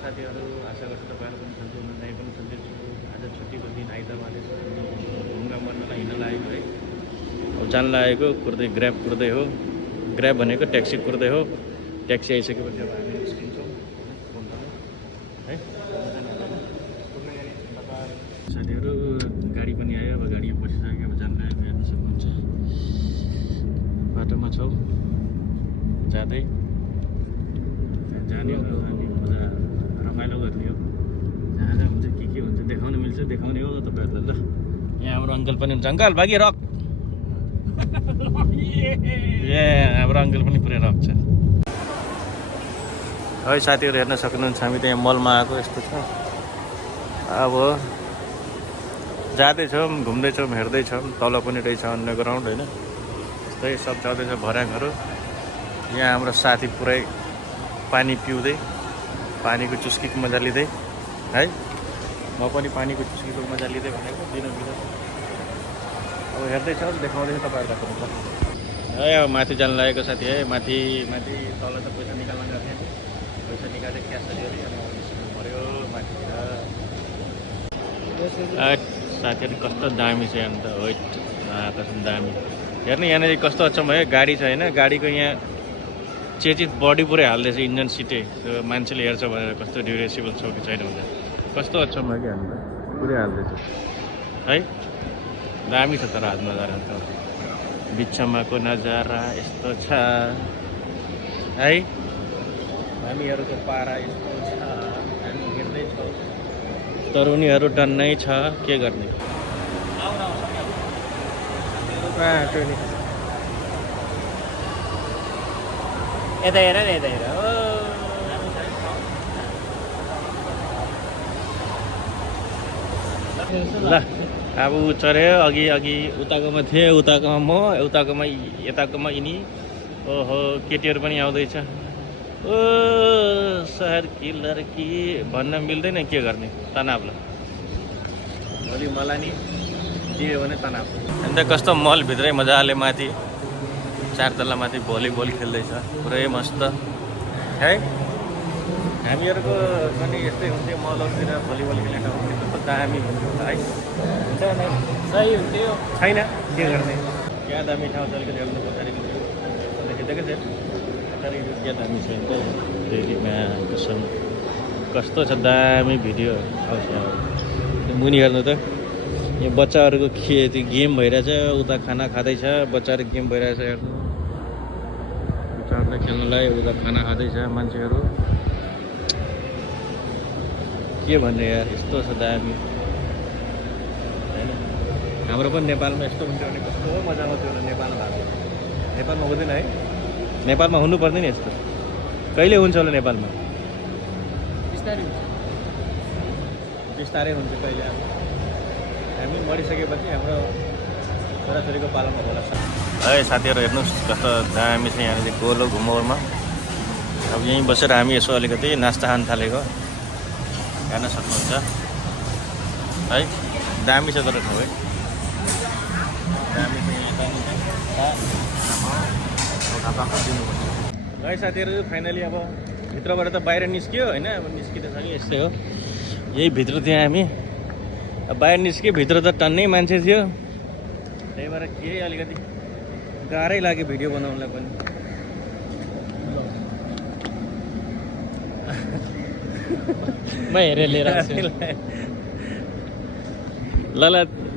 साथीहरू, आशा गर्छु तपाईँहरू पनि सन्चै हुनुहुन्छ, पनि सन्चै छु। आज छुट्टीको दिन आइतबार घुम्न मर्नलाई हिँड्न लागेको है। अब जान लागेको कुर्दै ग्र्याब कुर्दै हो। ग्र्याब भनेको ट्याक्सी कुर्दै हो। ट्याक्सी आइसकेपछि अब हामी निस्किन्छौँ घुम्न है। साथीहरू गाडी पनि आयो, अब गाडीमा बसिसक्यो, अब जान लागेको हेर्न सक्नुहुन्छ। बाटोमा छौँ जाँदै जाने हो हामी मजा रमाइलो गर्ने हो। जहाँ जहाँ हुन्छ के हुन्छ देखाउनु मिल्छ देखाउने हो तपाईँहरूलाई। ल यहाँ हाम्रो अङ्कल पनि हुन्छ। अङ्कल भागी रक ए हाम्रो अङ्कल पनि पुरै रक छ है। साथीहरू हेर्न सक्नुहुन्छ हामी त यहाँ मलमा आएको यस्तो छ। अब जाँदैछौँ घुम्दैछौँ हेर्दैछौँ। तल पनि रहेछ अन्डरग्राउन्ड होइन, त्यस्तै सब चल्दैछ भर्याङहरू। यहाँ हाम्रो साथी पुरै पानी पिउँदै पानीको चुस्कीको मजा लिँदै है। म पनि पानीको चुस्कीको मजा लिँदै भनेको दिनदिन अब हेर्दैछौँ देखाउँदैछ तपाईँहरूलाई पनि है। अब माथि जान लागेको साथी है। माथि माथि तल त पैसा निकाल्न गएको थिएँ, पैसा निकालेर क्यास अलि अनि निस्किनु पऱ्यो माथितिर। साथीहरू कस्तो दामी छ यहाँ त, वेट कस्तो दामी हेर्नु। यहाँनिर कस्तो अचम्म है, गाडी छ होइन, गाडीको यहाँ चेचित बडी पुरै हाल्दैछ, इन्जन सिटै। मान्छेले हेर्छ भनेर कस्तो ड्युरेसिबल छ कि छैन भनेर कस्तो अचम्म कि हामीलाई पुरै हाल्दैछ है। दामी छ तर आज नजारा त, बिचमाको नजारा यस्तो छ है। हामीहरूको पारा यस्तो छ, हामी हेर्दैछौँ तर उनीहरू डन्नै छ, के गर्ने। यता हेर न, यता हेर। ल अब ऊ चढ्यो, अघि अघि उताकोमा थिएँ, उताकोमा म, उताकोमा यताकोमा यिनी। ओहो केटीहरू पनि आउँदैछ। ओ सहर कि लड्की भन्न मिल्दैन, के गर्ने तनाव। ल भोलि मलाई नि दियो भने तनाव। अन्त कस्तो मलभित्रै मजाले माथि 4 तल्ला माथि भलिबल खेल्दैछ पुरै मस्त है। हामीहरूको पनि यस्तै हुन्थ्यो, मलहरूतिर भलिबल खेल्ने ठाउँ कस्तो दामी हुन्थ्यो है। सही हुन्थ्यो, छैन के गर्ने। क्या दामी ठाउँ छ, अलिकति हेर्नु पछाडिको देखिँदैकै छ पछाडिको क्या दामी छ नि त। देवीमा कसम कस्तो छ दामी भिडियो आउँछ। मुनि हेर्नु त, यहाँ बच्चाहरूको गेम भइरहेछ, उता खाना खाँदैछ, बच्चाहरू गेम भइरहेछ हेर्नु। बच्चाहरूलाई खेल्नलाई उता खाना खाँदैछ मान्छेहरू। के भन्ने यार, यस्तो छ दामी होइन। हाम्रो पनि नेपालमा यस्तो हुन्थ्यो भने कस्तो मजा आउँथ्यो होला। नेपालमा भएको नेपालमा हुँदैन है, नेपालमा हुनु पर्दैन यस्तो। कहिले हुन्छ होला नेपालमा? बिस्तारै हुन्छ, बिस्तारै हुन्छ कहिले। अब हामी मरिसकेपछि हाम्रो छोराछोरीको पालनमा होला है। साथीहरू हेर्नुहोस् कस्तो दामी छ यहाँनिर गोलो घुमाउमा। अब यहीँ बसेर हामी यसो अलिकति नास्ता खान थालेको हेर्न सक्नुहुन्छ है। दामी छ तर ठाउँ है, दामी छ है। साथीहरू फाइनली अब भित्रबाट त बाहिर निस्क्यो होइन, अब निस्किँदैछ यस्तै हो। यही भित्र थियो हामी, अब बाहिर निस्क्यो, भित्र त टन्नै मान्छे थियो। त्यही भएर के अलिकति गाह्रै लाग्यो भिडियो बनाउनलाई पनि। म हेरेर लिएर ल ल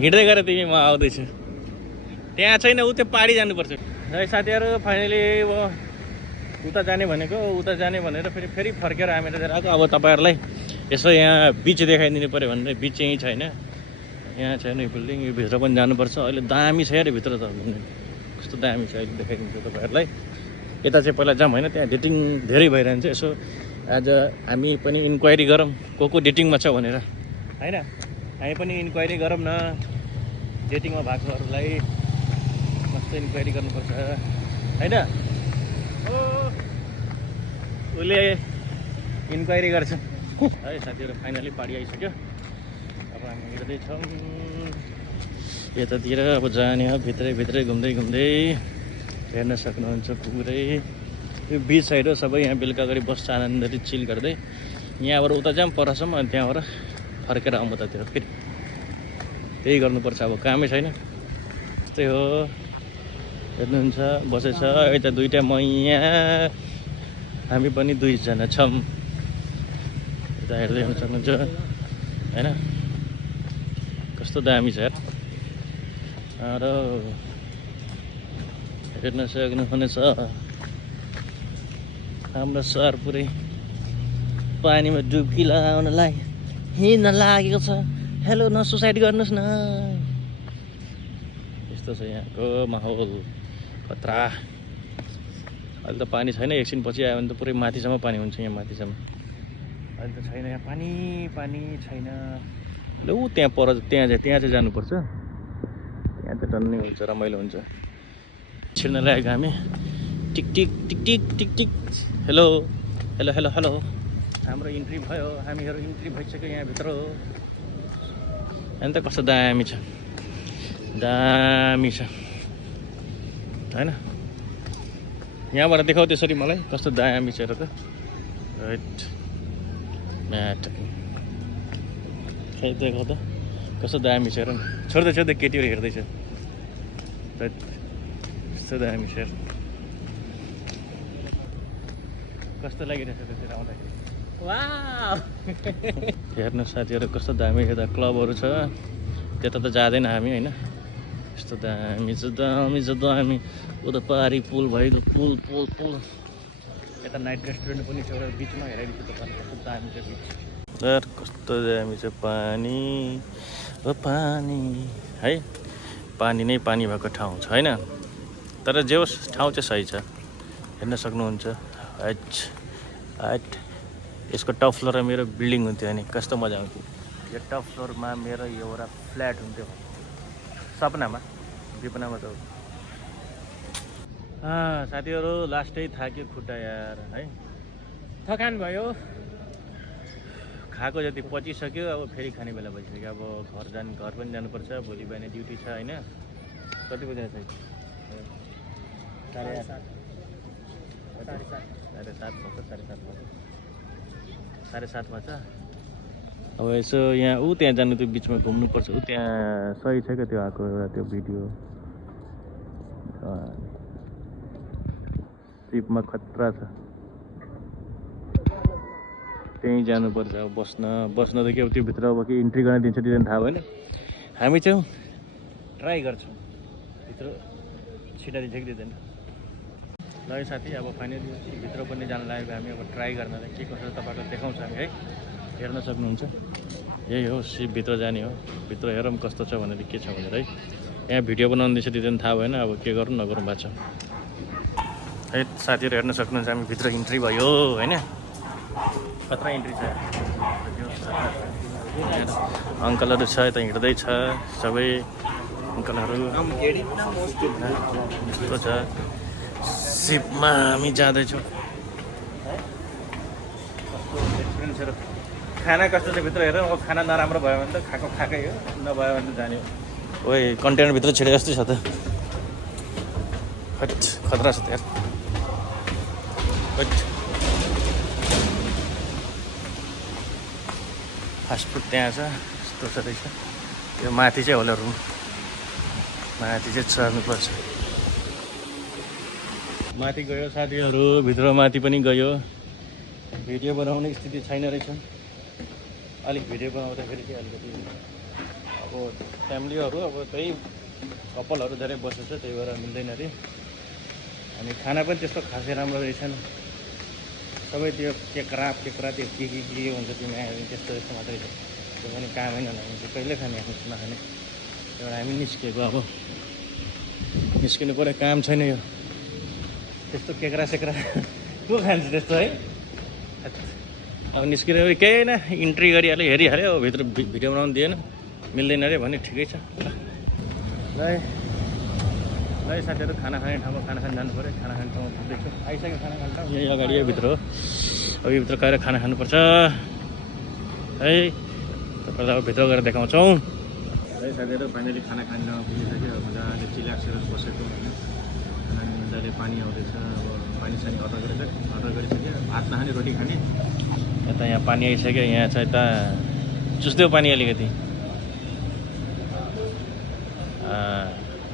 हिँड्दै गरेर तिमी, म आउँदैछु। त्यहाँ छैन, ऊ त्यो पाडी जानुपर्छ है। साथीहरू फाइनली अब उता जाने भनेको, उता जाने भनेर फेरि फर्केर हामीहरू आएको। अब तपाईँहरूलाई यसो यहाँ बिच देखाइदिनु पऱ्यो भने बिच यहीँ छैन, यहाँ छैन यो बिल्डिङ, यो भित्र पनि जानुपर्छ। अहिले दामी छ यार भित्र त, कस्तो दामी छ अहिले देखाइदिन्छु तपाईँहरूलाई। यता चाहिँ पहिला जाऊँ होइन, त्यहाँ डेटिङ धेरै भइरहन्छ। यसो आज हामी पनि इन्क्वायरी गरौँ को डेटिङमा छ भनेर होइन। हामी पनि इन्क्वायरी गरौँ न, डेटिङमा भएकोहरूलाई मस्त इन्क्वायरी गर्नुपर्छ होइन। उसले इन्क्वायरी गर्छ है। साथीहरू फाइनली पाडी आइसक्यो। अब हामी हिँड्दैछौँ यतातिर। अब जाने हो भित्रै भित्रै घुम्दै घुम्दै हेर्न सक्नुहुन्छ पुरै यो बिच साइड हो सबै। यहाँ बेलुका गरी बस्छ आनन्दले चिल गर्दै। यहाँबाट उता जाऊँ परसम्म, अनि त्यहाँबाट फर्केर आउँ उतातिर फेरि। त्यही गर्नुपर्छ, अब कामै छैन। त्यस्तै हो। हेर्नुहुन्छ बसेछ यता दुईवटा मैया, हामी पनि दुईजना छौँ। यता हेर्दै हुन सक्नुहुन्छ होइन, कस्तो दामी छ यार। र हेर्न सक्नुहुनेछ हाम्रो सहर पुरै पानीमा डुब्की लगाउनलाई हिँड्न लागेको छ। हेलो न सुसाइड गर्नुहोस् न। यस्तो छ यहाँको माहौल, खतरा। अहिले त पानी छैन, एकछिन पछि आयो भने त पुरै माथिसम्म पानी हुन्छ यहाँ माथिसम्म। अहिले त छैन यहाँ पानी, पानी छैन। ल ऊ त्यहाँ पर त्यहाँ चाहिँ जानुपर्छ। त्यहाँ त टन्नै हुन्छ, रमाइलो हुन्छ। छिर्न लागेको हामी। टिक टिक टिक टिक टिक टिक। हेलो हेलो हेलो हेलो, हाम्रो इन्ट्री भयो, हामीहरू इन्ट्री भइसक्यो यहाँभित्र। अन्त कस्तो दामी छ, दामी छ होइन। यहाँबाट देखाऊ त्यसरी मलाई कस्तो दामी छ र त। राइट म्याट खै देखाऊ त कस्तो दामी छ र। छोड्दै छोड्दै केटीहरू हेर्दैछ। राइट कस्तो दामी छ कस्तो लागिरहेछ त्यतिर आउँदाखेरि। वाउ हेर्नु साथीहरू कस्तो दामी यता क्लबहरू छ। त्यता त जाँदैन हामी होइन। यस्तो दामी छ, दामी छ, दामी। उता पारी पुल भएको पुल पुल पुल। यता नाइट रेस्टुरेन्ट पनि छ एउटा बिचमा, हेराइदिन्छु तपाईँलाई कस्तो दामी छ बिच। यार कस्तो दामी छ पानी, हो पानी है। पानी नै पानी भएको ठाउँ छ होइन। तर जे होस् ठाउँ चाहिँ सही छ, हेर्न सक्नुहुन्छ। यसको टप फ्लोरमा मेरो बिल्डिङ हुन्थ्यो अनि कस्तो मजा आउँथ्यो। यो टप फ्लोरमा मेरो एउटा फ्ल्याट हुन्थ्यो सपनामा, विपनामा त। साथीहरू लास्टै थाक्यो खुट्टा यार है। थकान भयो, खाएको जति पचिसक्यो। अब फेरि खाने बेला भइसक्यो। अब घर पनि जानुपर्छ, भोलि बिहान ड्युटी छ होइन। कति बजी छ? 7:30 7:30 भन्छ। अब यसो यहाँ त्यहाँ जानु, त्यो बिचमा घुम्नुपर्छ। त्यहाँ सही छ क्या त्यो आएको एउटा त्यो भिडियो। ट्रिपमा खतरा छ, त्यहीँ जानुपर्छ। अब बस्न त के अब त्यो भित्र अब के इन्ट्री गर्न दिन्छ दिँदैन थाहा भएन। हामी चाहिँ ट्राई गर्छौँ भित्र छिटा दिन्छ कि दिँदैन। ल साथी अब फाइनली भित्र पनि जान लागेको हामी। अब ट्राई गर्नलाई के कसो तपाईँको देखाउँछ हामी है। हेर्न सक्नुहुन्छ यही हो सिपभित्र जाने हो। भित्र हेरौँ कस्तो छ भनेर के छ भनेर है। यहाँ भिडियो बनाउनु दिन्छ दिँदैन थाहा भएन। अब के गरौँ नगरौँ भएको छ है। साथीहरू हेर्न सक्नुहुन्छ हामी भित्र इन्ट्री भयो होइन। खतरा इन्ट्री छ। अङ्कलहरू छ यता हिँड्दैछ सबै अङ्कलहरू। यस्तो छ सिपमा हामी जाँदैछौँ। खाना कस्तो छ भित्र हेरौँ। अब खाना नराम्रो भयो भने त खाएकै हो, नभयो भने त जाने हो। ओइ कन्टेनरभित्र छिडे जस्तै छ त। खतरा छ त यार। फास्टफुड त्यहाँ छ, यस्तो छ रहेछ। त्यो माथि चाहिँ होला रुम, माथि चाहिँ चढ्नुपर्छ। माथि गयो साथीहरू, भित्र माथि पनि गयो। भिडियो बनाउने स्थिति छैन रहेछ। अलिक भिडियो बनाउँदाखेरि चाहिँ अलिकति अब फ्यामिलीहरू अब त्यही कपालहरू धेरै बसेछ, त्यही भएर मिल्दैन अरे। अनि खाना पनि त्यस्तो खासै राम्रो रहेछन्। सबै त्यो केक्रा त्यो के हुन्छ तिमी त्यस्तो त्यस्तो मात्रै छ। त्यो पनि कामै नलाग्ने, कहिले खाने आफ्नो नखाने। एउटा हामी निस्केको, अब निस्किनु पऱ्यो, काम छैन यो त्यस्तो केक्रा सेक्रा को खान्छ त्यस्तो है। अब निस्किने केही होइन, इन्ट्री गरिहाल्यो, हेरिहाल्यो। अब भित्र भिडियो बनाउनु दिएन, मिल्दैन अरे भने ठिकै छ। ल साथीहरू खाना खाने ठाउँमा खाना खान जानु पऱ्यो। खाना खाने ठाउँमा पुग्दैछु, आइसक्यो खाना खाने ठाउँ। यही अगाडि भित्र हो। अब यो भित्र गएर खाना खानुपर्छ है। तपाईँलाई अब भित्र गएर देखाउँछौँ है। साथीहरू फाइनली खाना खाने ठाउँमा पुगिसक्यो। मजाले चिलाक्स बसेको होइन। मजाले पानी आउँदैछ। अब पानी सानी अर्डर गरिसक्यो। भात नखाने रोटी खाने यता यहाँ पानी आइसक्यो यहाँ चाहिँ यता चुस्दियो पानी अलिकति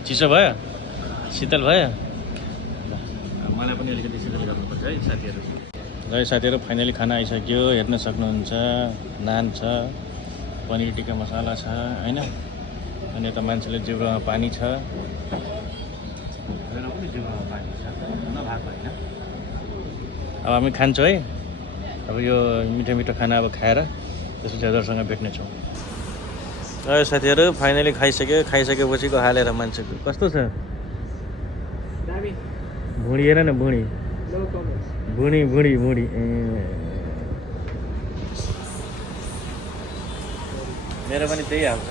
चिसो भयो शीतल भयो मलाई पनि अलिकति शीतल गर्नुपर्छ है साथीहरू है साथीहरू फाइनली खाना आइसक्यो हेर्न सक्नुहुन्छ नान छ पनिर टिक्का मसाला छ होइन अनि यता मान्छेले जिब्रोमा पानी छ जिब्रोमा पानी छ नभएको होइन अब हामी खान्छौँ है अब यो मिठो मिठो खाना अब खाएर त्यसपछि हजुरसँग भेट्नेछौँ साथीहरू फाइनली खाइसकेपछिको हालेर मान्छेको कस्तो छ भुँडी हेर न भुँडी भुँडी भुँडी भुँडी मेरो पनि त्यही हाल छ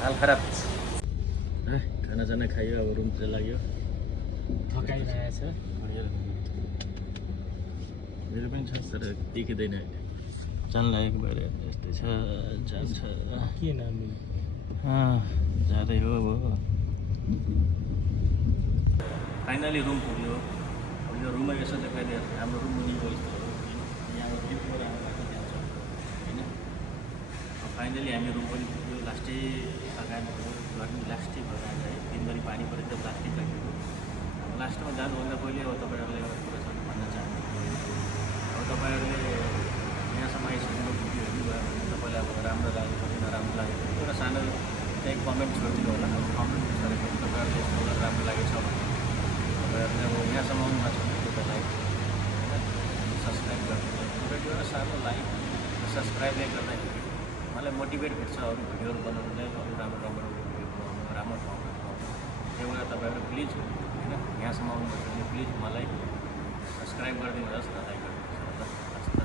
हाल खराब खानासाना खायो अब रुमतिर लाग्यो थकाइरहेछ मेरो पनि छ तर देखिँदैन जान लागेको भएर यस्तै छ जान्छ के नमिल्ने जाँदै हो अब फाइनली रुम पुग्यो अब यो रुममा यसो देखाइदियो हाम्रो रुम मुनिको यस्तो हो यहाँ लिफ्टबाट आएको जान्छ होइन फाइनली हामी रुम पनि पुग्यो लास्टै थकान गर्मी लास्टै भएर आज है दिनभरि पानी परेर त लास्टै थकियो अब लास्टमा जानुभन्दा पहिले अब तपाईँहरूलाई एउटा कुरा छ भन्न चाहन्छु अब तपाईँहरूले यहाँसम्म आइसक्नु भिडियो हेर्नुभयो भने तपाईँलाई अब राम्रो लाग्यो पनि नराम्रो लाग्यो भने एउटा सानो त्यही कमेन्ट छोडिदिनु होला अब कमेन्ट गरेको तपाईँहरूले यस्तो राम्रो लागेछ भने तपाईँहरूले अब यहाँसम्म आउनुभएको छ भने एउटा लाइक सब्सक्राइब गरिदिनु एउटा सानो लाइक सब्सक्राइबले गर्दाखेरि मलाई मोटिभेट भेट्छ अरू भिडियोहरू बनाउनुलाई अरू राम्रो भिडियो बनाउनु राम्रो ठाउँमा त्यही भएर तपाईँहरू प्लिज होइन यहाँसम्म आउनुभएको भने प्लिज मलाई सब्सक्राइब गरिदिनुहोस् न लाइक